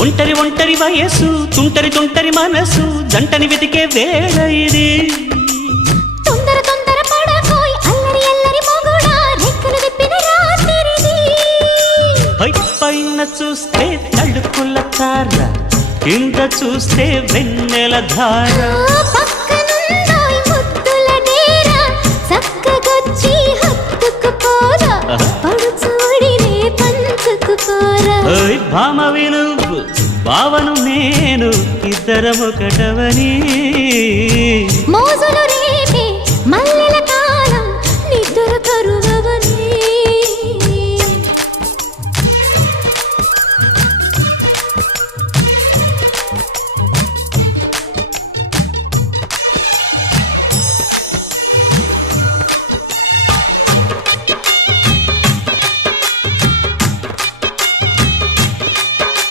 ఒంటరి ఒంటరి వయసు తుంటరి తుంటరి మనసు జంటని వెతికే వేళ ఇది తొందర తొందర పడకోయ్ అల్లరి అల్లరి మొగుడా రెక్కలు విప్పిన రాత్రిది పైన చూస్తే తడుకుల తార కింద చూస్తే వెన్నెల ధార పక్కనుందోయ్ ముద్దుల డేరా చక్కగొచ్చి హత్తుకుపోరా పడుచూడినే పంచుకుపోరా భామవి నువ్వు భావను నేను ఇద్దరమొకటవని మోజులు